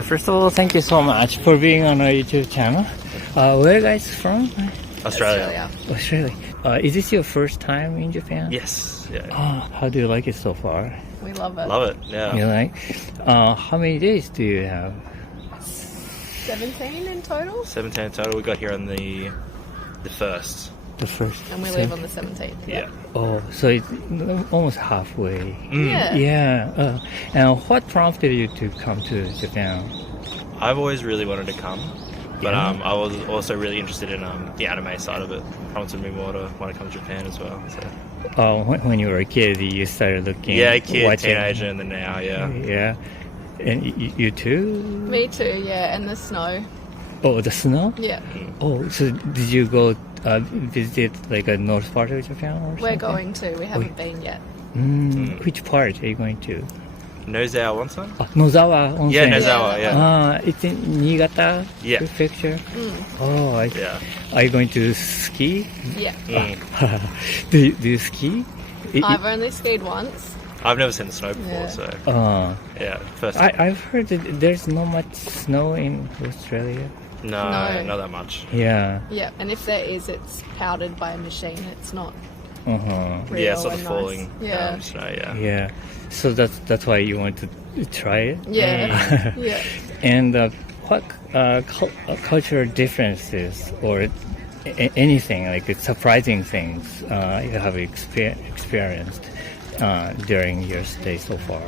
So first of all, thank you so much for being on our YouTube channel. Where are you guys from? Australia. Australia. Is this your first time in Japan? Yes. Yeah. Oh, how do you like it so far? We love it. Love it. Yeah. You like? How many days do you have? 17 in total. 17 in total. We got here on the first. The first. And we leave on the 17th. Yeah. Oh, so it's almost halfway. Yeah. Yeah. And what prompted you to come to Japan? I've always really wanted to come, but Yeah. I was also really interested in the anime side of it. Prompted me more to want to come to Japan as well. So. When you were a kid, you started looking. Yeah, kid, watching. teenager, and then now, yeah. Yeah. And you too? Me too, yeah. And the snow. Oh, the snow? Yeah. Oh, so did you go visit like a north part of Japan or something? We're going to. We haven't been yet. Which part are you going to? Nozawa Onsen? Nozawa Onsen. Yeah, Nozawa, yeah. It's in Niigata Yeah. prefecture? Oh, Yeah. Are you going to ski? Yeah. Do you ski? I've only skied once. I've never seen the snow before, Yeah. so yeah, first. I've heard that there's not much snow in Australia. No, No. not that much. Yeah. Yeah. And if there is, it's powdered by a machine. It's not Uh-huh. real Yeah, it's not and the nice. falling Yeah. snow. Yeah. Yeah. So that's why you want to try it? Yeah. Yeah. And what cultural differences or anything like surprising things you have experienced during your stay so far?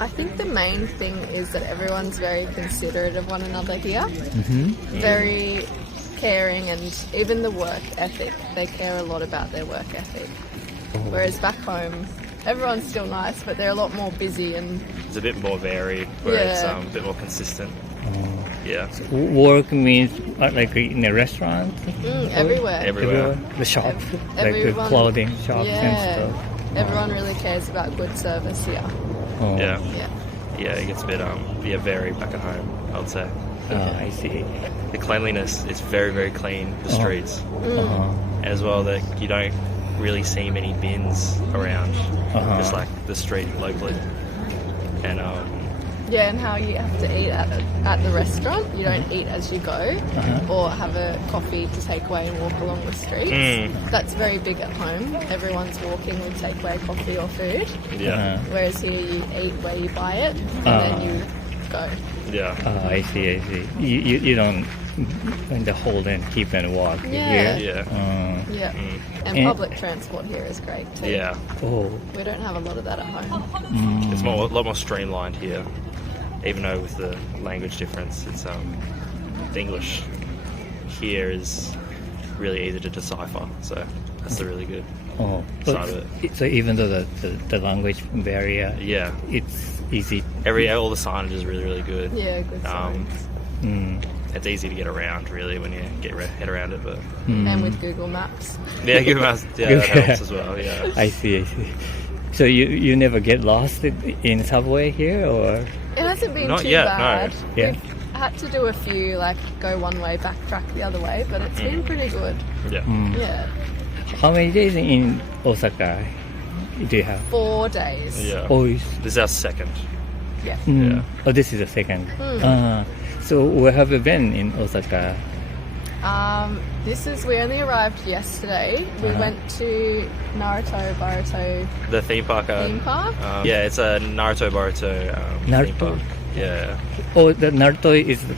I think the main thing is that everyone's very considerate of one another here. Very caring, and even the work ethic. They care a lot about their work ethic. Whereas back home, everyone's still nice, but they're a lot more busy and It's a bit more varied, where it's Yeah. a bit more consistent. Yeah. Work means like in a restaurant? everywhere. Everywhere. The shop, like the Everyone- clothing shops and Yeah. stuff. Everyone really cares about good service here. Oh. Yeah. Yeah. Yeah, it gets a bit varied back at home, I would say. I see. The cleanliness is very, very clean, the streets. As well, that you don't really see many bins around, just like the street locally. And Yeah, and how you have to eat at the restaurant. You don't eat as you go, or have a coffee to take away and walk along the streets. That's very big at home. Everyone's walking with takeaway coffee or food. yeah, Whereas here you eat where you buy it, and then you go. yeah, I see. You don't hold and keep and walk Yeah. here? yeah, Yeah. And And- public transport here is great too. yeah. Oh. We don't have a lot of that at home. It's a lot more streamlined here, even though with the language difference, it's the English here is really easy to decipher. So that's the really good Oh. side of it. So even though the language barrier, Yeah, it's easy. all the signage is really, really good. Yeah, good signs. It's easy to get around really when you get head around it, but And with Google Maps. yeah, good maps, yeah, that helps as well. Yeah. I see. So you never get lost in subway here, or? It hasn't been Not too yet, bad. no. Yeah. We've had to do a few, like go one way, backtrack the other way, but it's been pretty good. Yeah. Yeah. How many days in Osaka do you have? 4 days. Yeah. Oh, This is our second. Yeah. Yeah. Oh, this is the second. So where have you been in Osaka? We only arrived yesterday. We went to Boruto The theme park. theme park. Yeah, it's a Naruto Boruto theme Naruto? park. Yeah. Oh, the Naruto is the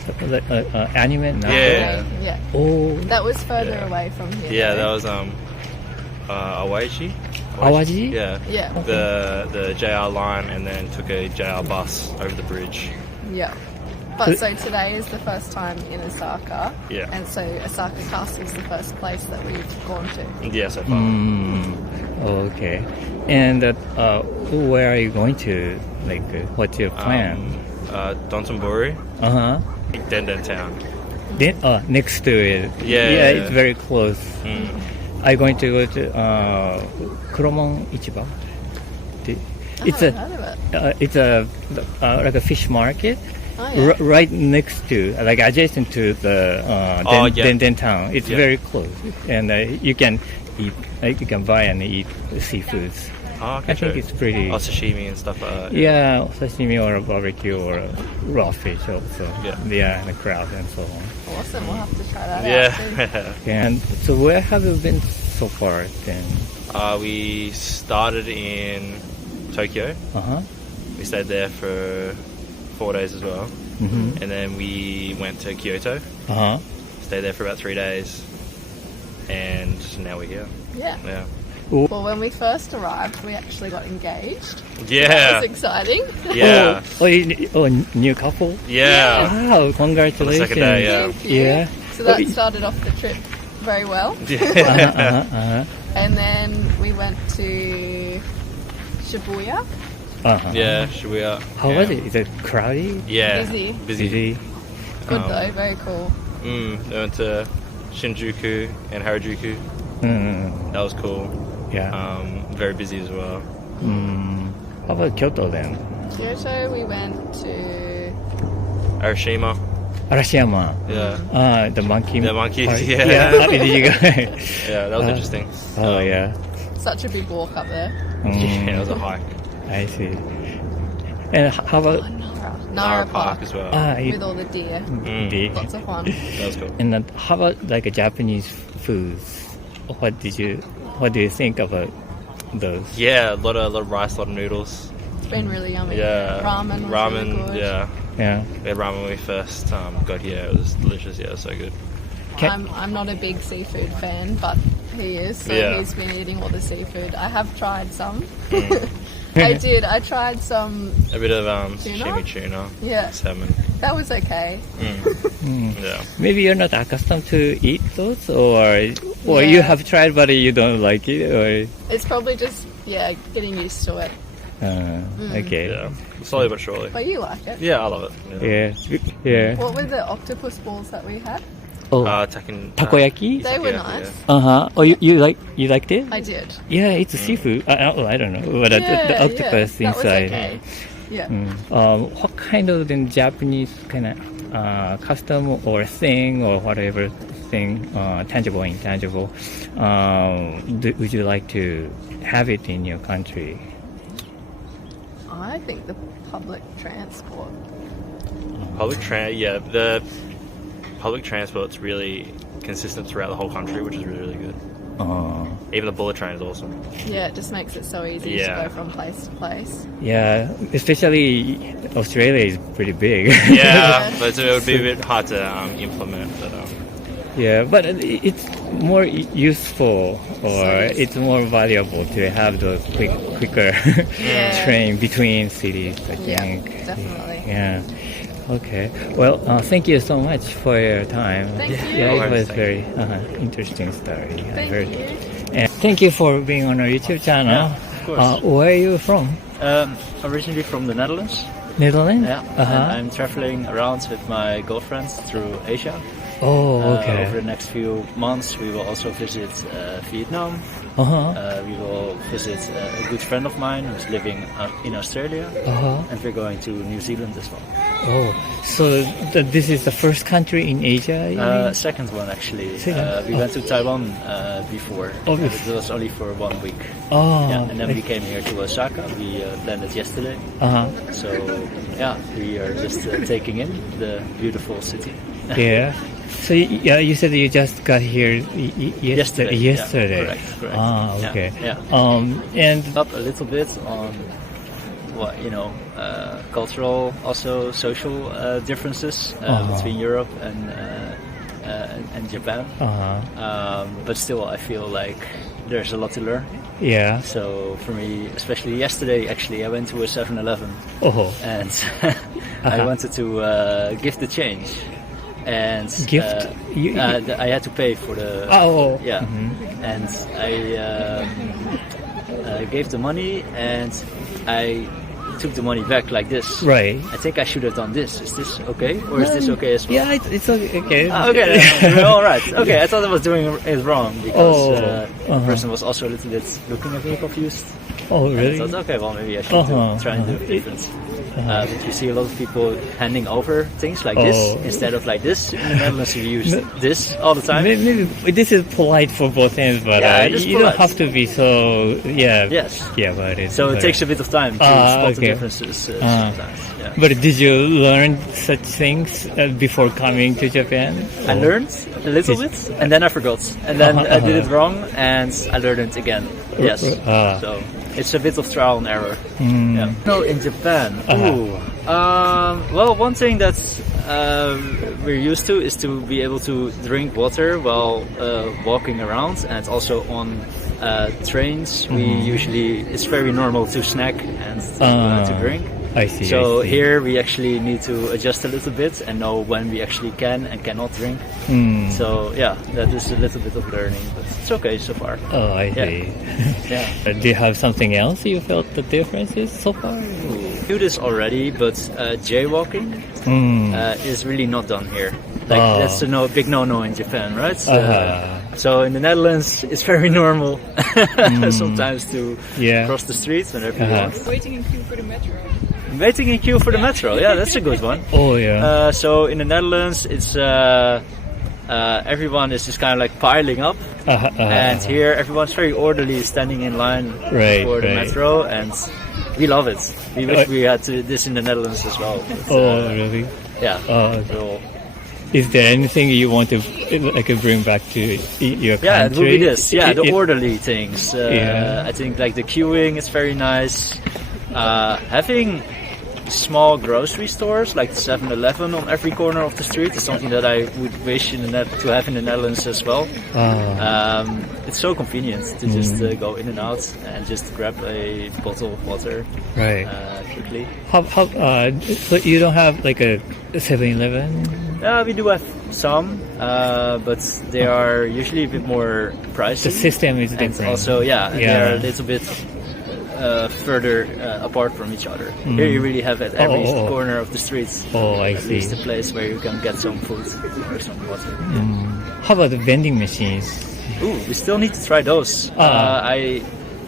anime Naruto? Yeah. Yeah. Oh, That was further Yeah. away from here. Yeah, though. that was Awaji. Awaji? Yeah. Yeah. The JR line, and then took a JR bus over the bridge. Yeah. But so today is the first time in Osaka. Yeah. And so Osaka Castle is the first place that we've gone to. Yeah, so far. okay. And where are you going to? Like, what's your plan? Dotonbori, Denden town. Then, next to it. Yeah. It's very close. Are you going to go to Kuromon Ichiba? It's I haven't heard of it. it's a like a fish market. Oh, yeah. Right next to, like adjacent to the Denden town. It's Yeah. very close, and you can eat, you can buy and eat seafoods. Oh, okay, I think true. it's pretty. Oh, sashimi and stuff like that. Yeah, sashimi or barbecue or raw fish also. Yeah. And the crab and so on. Awesome. We'll have to try that out too. Yeah. And so where have you been so far then? We started in Tokyo. Uh-huh. We stayed there for 4 days as well. Mm-hmm. And then we went to Kyoto. Uh-huh. Stayed there for about 3 days. And now we're here. Yeah. Yeah. Well, when we first arrived, we actually got engaged. That Yeah. was exciting. Yeah. New couple? Yeah. Wow, congratulations. second day, yeah. Thank you. Yeah. So that started off the trip very well. Uh-huh. And then we went to Shibuya. Uh-huh. Yeah, Shibuya. How was it? Is it crowded? Yeah. Busy. Busy? Good though, very cool. We went to Shinjuku and Harajuku. Mm, That was cool. yeah. Very busy as well. How about Kyoto then? Kyoto, we went to Arashima. Arashiyama. Yeah. The monkey. The monkeys, park? yeah. Yeah, did you go? Yeah, that was interesting. Oh, yeah. such a big walk up there. Yeah, it was a hike. I see. And how about Nara Park as well. with all the deer. the Lots of fun. That was cool. and then how about like a Japanese foods? What do you think about those? Yeah, a lot of rice, a lot of noodles. It's been really yummy. Yeah. Ramen was really good. Yeah. Yeah. We had ramen when we first got here. It was delicious. Yeah, it was so good. I'm not a big seafood fan, but he is, so Yeah. he's been eating all the seafood. I have tried some. I tried some. A bit of Tuna? shimi tuna, Yeah, salmon. that was okay. Yeah. Maybe you're not accustomed to eat those, or Yeah. you have tried but you don't like it, or It's probably just getting used to it. okay. Yeah. Slowly but surely. But you like it. Yeah, I love it. Yeah. Yeah. What were the octopus balls that we had? Oh, takoyaki. They were nice. Oh, you liked it? I did. Yeah, it's a seafood. I don't know, but the octopus that was inside. okay. Yeah. What kind of then Japanese kind of custom or thing or whatever thing, tangible, intangible, would you like to have it in your country? I think the public transport. The public transport's really consistent throughout the whole country, which is really, really good. Even the bullet train is awesome. Yeah, it just makes it so easy to go from place to place. Yeah, especially Australia is pretty big. Yeah, but it would be a bit hard to implement. But Yeah, but it's more useful or it's more valuable to have those quicker train between cities, I think. Yeah, definitely. Yeah. Okay. Well, thank you so much for your time. Thank you. Yeah, it was very interesting story. Thank you. And thank you for being on our YouTube channel. Yeah, of course. Where are you from? Originally from the Netherlands. Netherlands? Yeah. And I'm traveling around with my girlfriend through Asia. Oh, okay. Over the next few months, we will also visit Vietnam. We will visit a good friend of mine who's living in Australia. And we're going to New Zealand as well. Oh, so this is the first country in Asia? you mean? Second one, actually. Second? We went to Taiwan before. Oh, It was only for 1 week. Oh, Yeah, and then we came here to Osaka. We landed yesterday. So, yeah, we are just taking in the beautiful city. yeah. So you said you just got here yesterday. Yeah, correct. Ah, okay. Yeah. And Up a little bit on cultural, also social differences between Europe and Japan. But still, I feel like there's a lot to learn. yeah. So for me, especially yesterday, actually, I went to a 7-Eleven Oh, and I wanted to give the change. And Gift? I had to pay for the yeah, and I gave the money and I took the money back like this. right. I think I should have done this. Is this okay, or is this okay as well? Yeah, it's okay. Okay, all right. Okay, I thought I was doing it wrong because the uh-huh. person was also a little bit looking at me confused. Oh, And really? I thought, okay, well maybe I should try and do it different. But you see a lot of people handing over things like this instead of like this. In the Netherlands, we use this all the time. Maybe this is polite for both ends, but you don't have to be so about it. So it takes a bit of time to spot the differences sometimes. Yeah. But did you learn such things before coming to Japan? I learned a little bit, and then I forgot, and then I did it wrong, and I learned it again. Yes. So it's a bit of trial and error. Yeah. No, in Japan. Well, one thing that we're used to is to be able to drink water while walking around, and also on trains. We usually, it's very normal to snack and to drink. I see. So here we actually need to adjust a little bit and know when we actually can and cannot drink. So yeah, that is a little bit of learning, but it's okay so far. Oh, I see. Yeah. Do you have something else you felt the differences so far? I do this already, but jaywalking is really not done here. Like that's a big no-no in Japan, right? So in the Netherlands, it's very normal sometimes to cross the street whenever you want. Waiting in queue for the metro. Waiting in queue for the metro, yeah, that's a good one. Oh yeah. So in the Netherlands, it's everyone is just kind of like piling up, and here everyone's very orderly, standing in line for the metro, and we love it. We wish we had this in the Netherlands as well. But, really? Yeah. So, is there anything you want to bring back to your country? Yeah, it would be this. Yeah, the orderly things. I think like the queuing is very nice. Having small grocery stores like the 7-Eleven on every corner of the street is something that I would wish to have in the Netherlands as well. It's so convenient to just go in and out and just grab a bottle of water quickly. So you don't have like a 7-Eleven? We do have some, but they are usually a bit more pricey. The system is different. And also, they are a little bit further apart from each other. Here you really have at every corner of the streets at least a place where you can get some food or some water. How about the vending machines? Ooh, we still need to try those. I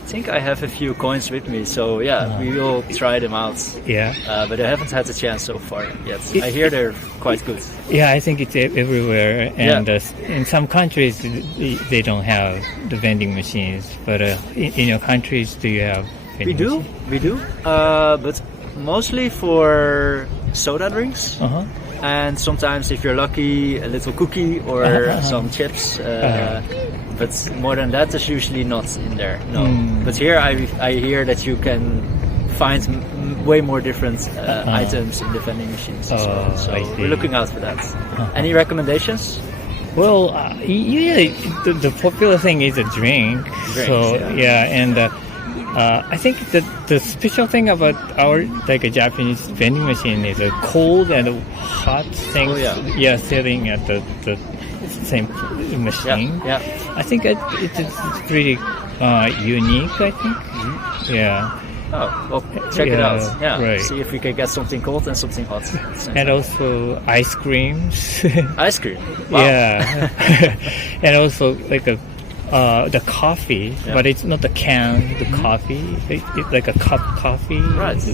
think I have a few coins with me, so we will try them out. But I haven't had the chance so far yet. I hear they're quite good. Yeah, I think it's everywhere, and in some countries they don't have the vending machines. But in your countries, do you have? We do, but mostly for soda drinks. And sometimes, if you're lucky, a little cookie or some chips. But more than that, there's usually not in there. No. But here, I hear that you can find way more different items in the vending machines as well. So we're looking out for that. Any recommendations? Well, the popular thing is a drink. So and I think that the special thing about our a Japanese vending machine is a cold and hot things. Selling at the same machine. I think it's pretty unique. I think. Oh, well, check it out. See if we can get something cold and something hot. And also ice creams. Ice cream. Wow. And also the coffee, but it's not a can. The coffee, it's like a cup coffee,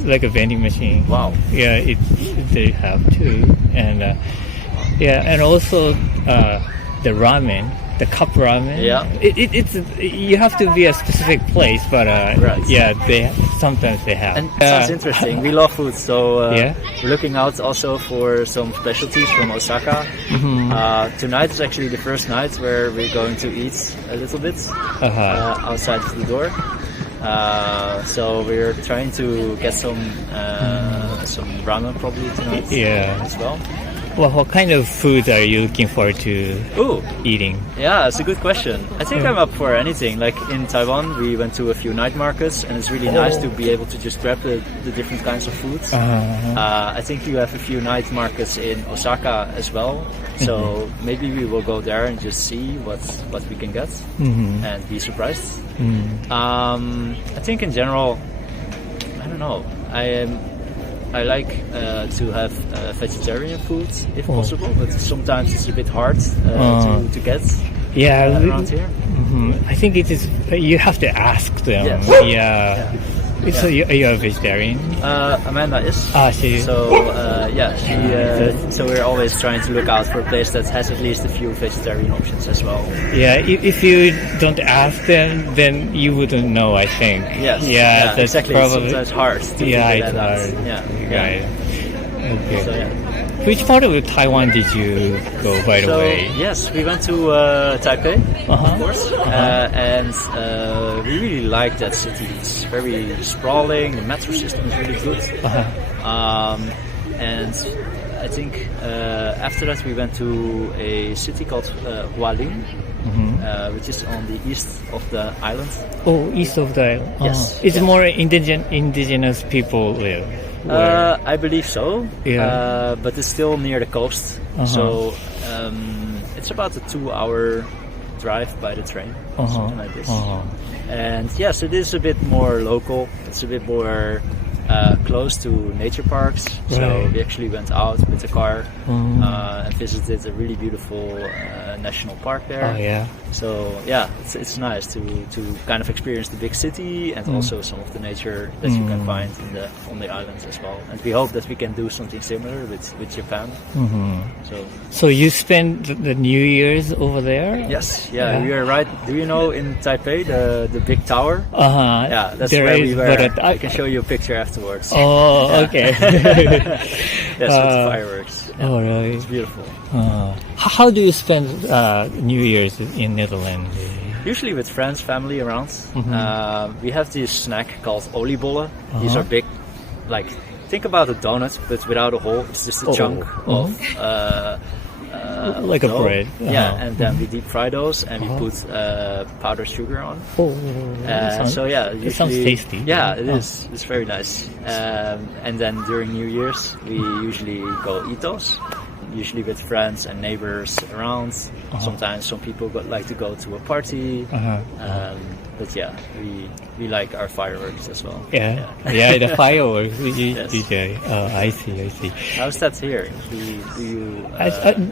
like a vending machine. Wow. Yeah, they have too, and and also the ramen, the cup ramen. It's you have to be a specific place, but sometimes they have. And sounds interesting. We love food, so we're looking out also for some specialties from Osaka. Tonight is actually the first night where we're going to eat a little bit outside of the door. So we're trying to get some ramen probably tonight as well. Well, what kind of food are you looking forward to eating? Yeah, it's a good question. I think I'm up for anything. Like in Taiwan, we went to a few night markets, and it's really nice to be able to just grab the different kinds of foods. I think you have a few night markets in Osaka as well, so maybe we will go there and just see what we can get and be surprised. I think in general, I don't know. I like to have vegetarian food if possible, but sometimes it's a bit hard to get around here. I think it is. You have to ask them. So you're a vegetarian? Amanda is. She. So so we're always trying to look out for a place that has at least a few vegetarian options as well. Yeah, if you don't ask them, then you wouldn't know, I think. Yes. Yeah, that's exactly. probably. Sometimes hard to figure It's that out. hard. Yeah. Right. Okay. So, Which part of Taiwan did you go, by the way? Yes, we went to Taipei, of course, and we really liked that city. It's very sprawling. The metro system is really good, and I think after that we went to a city called Hualien, which is on the east of the island. Oh, east of the island. Yes. It's more indigenous people live. I believe so. Yeah. But it's still near the coast, so it's about a 2-hour drive by the train, something like this. And yes, it is a bit more local. It's a bit more close to nature parks. So Right. we actually went out with the car and visited a really beautiful national park there. Oh, yeah. So yeah, it's nice to kind of experience the big city and also some of the nature that you can find on the islands as well. And we hope that we can do something similar with Japan. So you spent the New Year's over there? Yes, we are right. Do you know in Taipei the big tower? Yeah, that's There where is, we were. but I can show you a picture afterwards. Oh, okay. That's with the fireworks. Yeah. Oh, really? It's beautiful. How do you spend New Year's in Netherlands? Usually with friends, family around. We have this snack called oliebollen. These are big, like, think about a donut, but without a hole. It's just a chunk of like a dough. bread. Yeah, and then we deep fry those and we put powdered sugar on. So yeah, usually, it sounds tasty. Yeah, it is. It's very nice. And then during New Year's, we usually go eat those. Usually with friends and neighbors around. Sometimes some people like to go to a party. But yeah, we like our fireworks as well. Yeah, the fireworks. Yes. DJ. Oh, I see. How's that here? Do you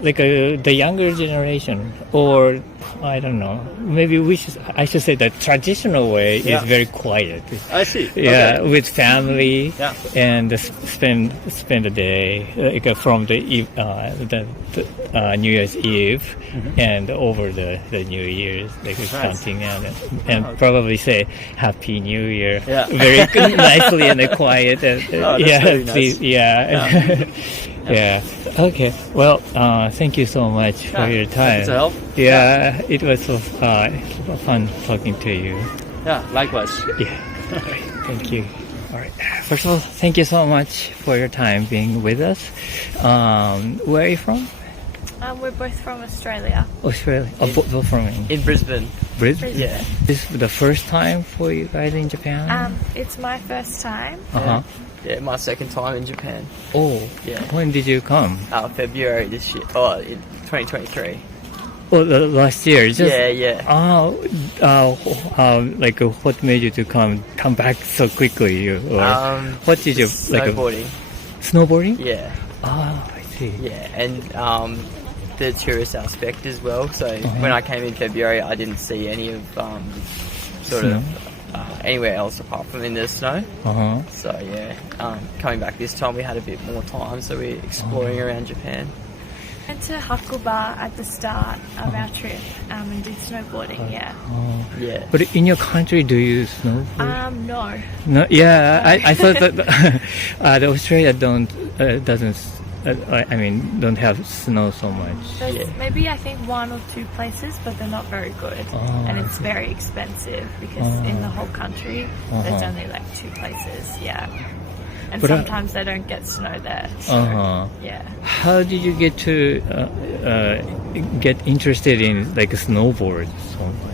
Like the younger generation, or I don't know. Maybe I should say the traditional way is very quiet. I see. Yeah, Okay. with family Yeah. and spend the day like from the New Year's Eve and over the New Year's, like counting and probably say Happy New Year. Yeah. Very nicely and quiet. And, that's very nice. please, yeah. Okay. Well, thank you so much for your time. Happy to help. Yeah, it was so fun talking to you. Yeah, likewise. Yeah. Great. Thank you. All right. First of all, thank you so much for your time being with us. Where are you from? We're both from Australia. Australia. Both from In Brisbane. Brisbane? Yeah. This is the first time for you guys in Japan? It's my first time. Yeah, my second time in Japan. Oh, Yeah. when did you come? February this year. Oh, in 2023. Oh, last year. Yeah. Like what made you to come back so quickly? Or what did you Snowboarding. Snowboarding? Yeah. Oh, I see. Yeah, and the tourist aspect as well. So when I came in February, I didn't see any of anywhere else apart from in the snow. So yeah, coming back this time, we had a bit more time, so we're exploring around Japan. Went to Hakuba at the start of our trip and did snowboarding. Yeah. Yeah. But in your country, do you snowboard? No. No, yeah, I thought that the Australia doesn't don't have snow so much. There's maybe I think 1 or 2 places, but they're not very good, and it's very expensive because in the whole country there's only like 2 places. Yeah. And sometimes they don't get snow there. So, yeah. How did you get to get interested in like snowboard so much?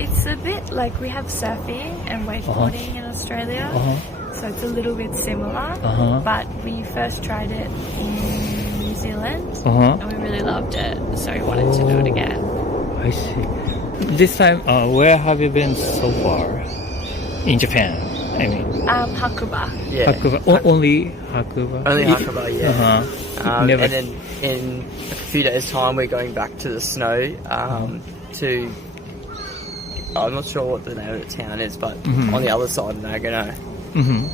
It's a bit like we have surfing and wakeboarding in Australia, so it's a little bit similar. But we first tried it in New Zealand, and we really loved it, so we wanted to do it again. I see. This time, where have you been so far in Japan? I mean, Hakuba. Yeah. Hakuba. Only Hakuba. Only Hakuba, yeah. Never. And then in a few days' time, we're going back to the snow to I'm not sure what the name of the town is, but on the other side of Nagano.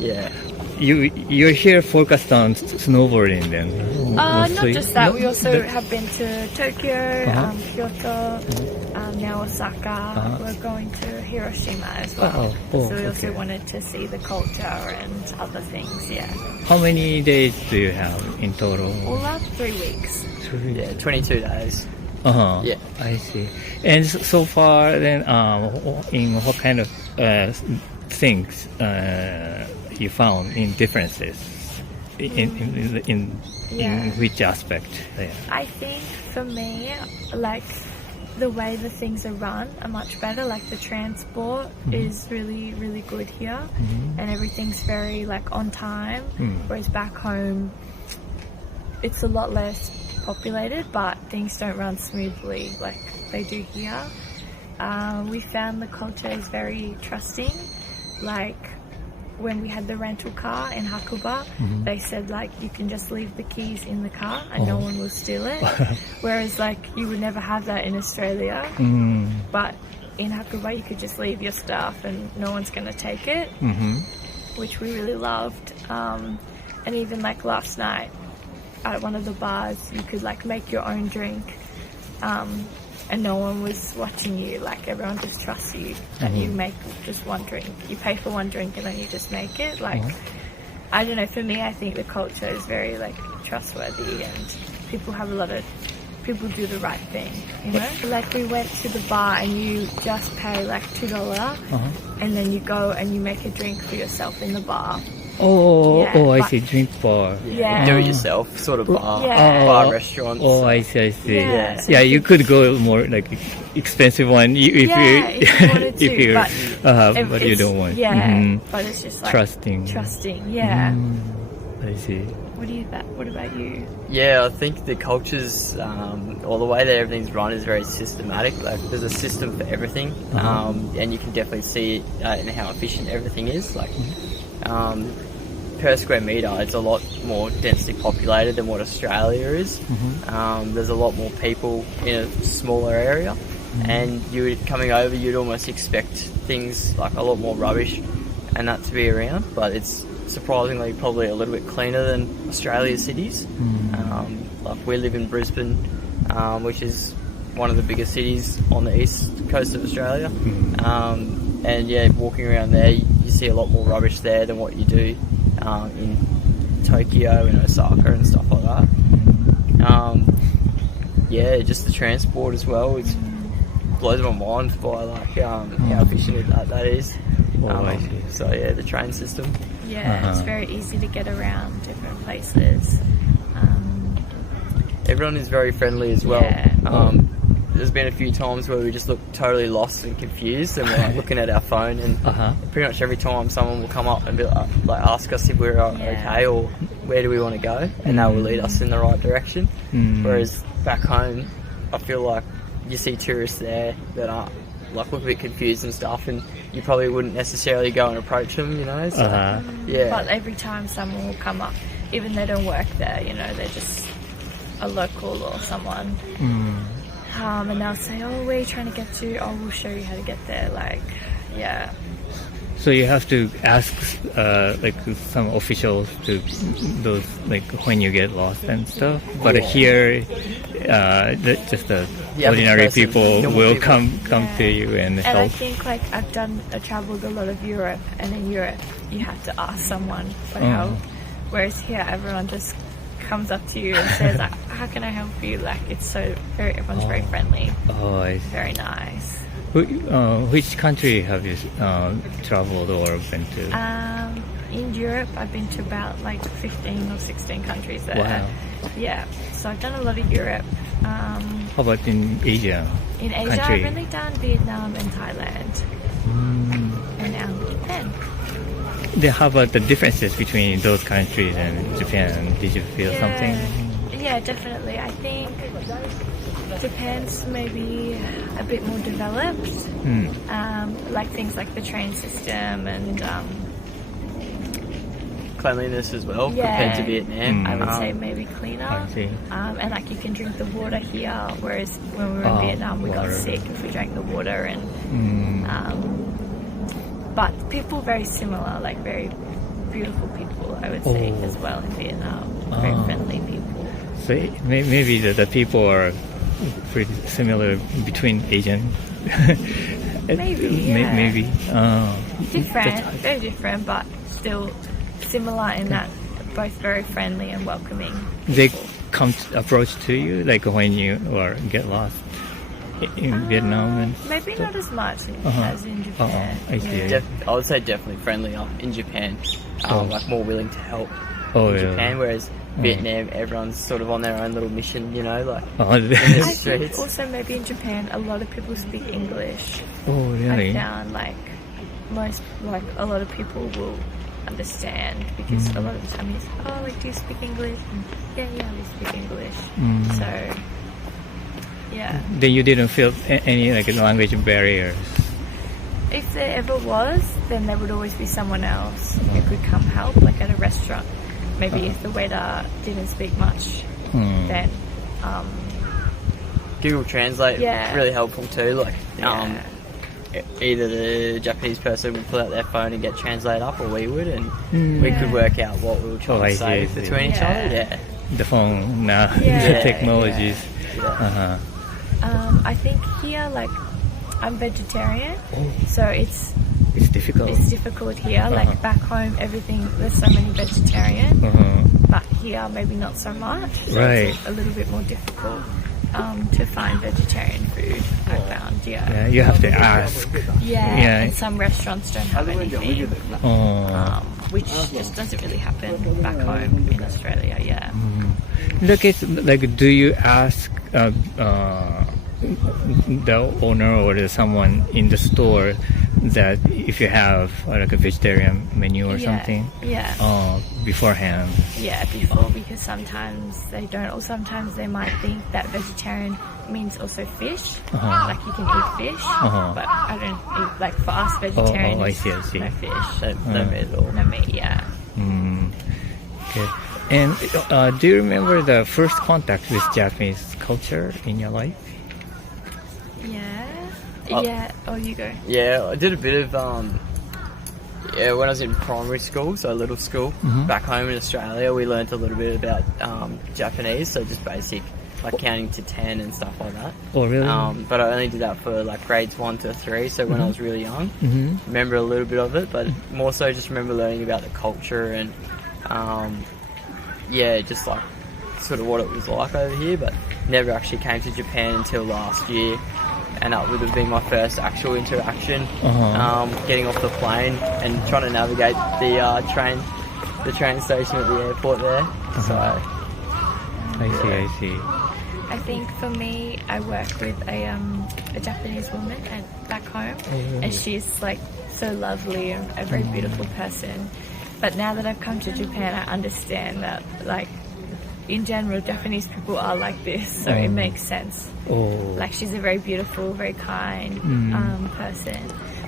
Yeah. You're here focused on snowboarding then? Not mostly? just that. No? We also have been to Tokyo, Kyoto, now Osaka. We're going to Hiroshima as well. So we also wanted to see the culture and other things. Yeah. How many days do you have in total? All up 3 weeks. Yeah, 22 days. Yeah, I see. And so far, then, in what kind of things you found in differences in which aspect? Yeah. I think for me, like the way the things are run are much better. Like the transport is really, really good here, and everything's very like on time. Whereas back home, it's a lot less populated, but things don't run smoothly like they do here. We found the culture is very trusting. Like when we had the rental car in Hakuba, they said like you can just leave the keys in the car and no one will steal it. Whereas like you would never have that in Australia. But in Hakuba you could just leave your stuff and no one's going to take it, which we really loved. And even like last night at one of the bars, you could like make your own drink, and no one was watching you. Like everyone just trusts you, and you make just one drink. You pay for one drink and then you just make it. Like I don't know. For me, I think the culture is very like trustworthy, and people do the right thing. You know, like we went to the bar and you just pay like $2, and then you go and you make a drink for yourself in the bar. I see. Drink bar. Yeah. Do it yourself, sort of bar, Yeah. bar restaurants. I see. Yeah. Yeah, you could go more like expensive one if if you wanted to, if you but you it's- don't want. Yeah, but it's just like Trusting. Yeah. I see. What about you? Yeah, I think the cultures, or the way that everything's run is very systematic. Like there's a system for everything, and you can definitely see it in how efficient everything is. Like per square metre, it's a lot more densely populated than what Australia is. There's a lot more people in a smaller area, and coming over, you'd almost expect things like a lot more rubbish and that to be around, but it's surprisingly probably a little bit cleaner than Australia's cities. Like we live in Brisbane, which is one of the biggest cities on the east coast of Australia, and yeah, walking around there, you see a lot more rubbish there than what you do in Tokyo and Osaka and stuff like that. Yeah, just the transport as well. It blows my mind by like how efficient that is. So yeah, the train system. Yeah, it's very easy to get around different places. Everyone is very friendly as well. Yeah. There's been a few times where we just look totally lost and confused, and we're like looking at our phone, and pretty much every time someone will come up and be like ask us if we're okay or where do we want to go, and they will lead us in the right direction. Whereas back home, I feel like you see tourists there that are like look a bit confused and stuff, and you probably wouldn't necessarily go and approach them, you know. So, yeah. But every time someone will come up, even they don't work there, you know, they're just a local or someone. And they'll say, oh, where are you trying to get to? Oh, we'll show you how to get there. Like, yeah. So you have to ask like some officials to those like when you get lost and stuff. But here, just the ordinary people will come to you and help. And I think like I've traveled a lot of Europe, and in Europe you have to ask someone for help. Whereas here, everyone just comes up to you and says, like, how can I help you? Like it's everyone's very friendly. I see. Very nice. Which country have you traveled or been to? In Europe, I've been to about like 15 or 16 countries there. Wow. Yeah, so I've done a lot of Europe. How about in Asia? In Asia, country? I've only done Vietnam and Thailand. And now Japan. Then how about the differences between those countries and Japan? Did you feel something? Yeah, definitely. I think Japan's maybe a bit more developed, like things like the train system and cleanliness as well compared to Vietnam. I would say maybe cleaner. I see. And like you can drink the water here, whereas when we were in Vietnam we got sick if we drank the water. And but people very similar, like very beautiful people, I would say as well in Vietnam. Very friendly people. So maybe the people are pretty similar between Asian. Maybe, yeah. Maybe. Different, very different, but still similar in that both very friendly and welcoming. They come approach to you like when you or get lost in Vietnam and maybe not as much as in Japan. I see. Yeah. I would say definitely friendlier in Japan. Like more willing to help in Japan, whereas Vietnam, everyone's sort of on their own little mission, you know, like in the I think streets. also maybe in Japan a lot of people speak English. Oh, really? I found like a lot of people will understand because a lot of the time it's like, do you speak English? And, yeah, we speak English. So yeah. Then you didn't feel any like language barriers. If there ever was, then there would always be someone else who could come help, like at a restaurant. Maybe if the waiter didn't speak much, then Google Translate really helpful too. Like either the Japanese person would pull out their phone and get translate up, or we would, and we could work out what we were trying to say between each other. Yeah, the phone now, the technologies. I think here, like, I'm vegetarian, so it's difficult. It's difficult here. Like back home, everything there's so many vegetarian, but here maybe not so much. So it's a little bit more difficult to find vegetarian food. I found, you have to ask. And some restaurants don't have anything, which just doesn't really happen back home in Australia. Look, it's like, do you ask the owner or someone in the store that if you have like a vegetarian menu or something beforehand? Before, because sometimes they don't, or sometimes they might think that vegetarian means also fish, like you can eat fish, but I don't eat, like for us vegetarian I see. no fish, no meat at all. no meat. Okay. And do you remember the first contact with Japanese culture in your life? Oh, you go. Yeah, I did a bit of when I was in primary school, so little school back home in Australia, we learnt a little bit about Japanese, so just basic like counting to 10 and stuff like that. Oh, really? But I only did that for like grades 1 to 3, so when I was really young. Remember a little bit of it, but more so just remember learning about the culture and just like sort of what it was like over here, but never actually came to Japan until last year. And that would have been my first actual interaction, getting off the plane and trying to navigate the train station at the airport there. So, I see. I think for me, I work with a Japanese woman back home, and she's like so lovely and a very beautiful person. But now that I've come to Japan, I understand that, like, in general, Japanese people are like this, so it makes sense. Like, she's a very beautiful, very kind person,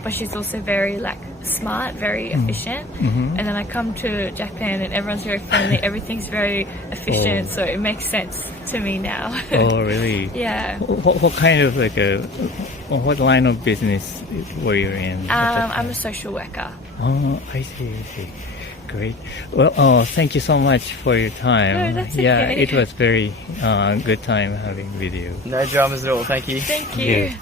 but she's also very, like, smart, very efficient. And then I come to Japan and everyone's very friendly, everything's very efficient, so it makes sense to me now. Oh, really? Yeah. What kind of, like, what line of business were you in? I'm a social worker. Oh, I see. Great. Well, thank you so much for your time. No, that's okay. It was very good time having with you. no dramas at all. Thank you. Thank you.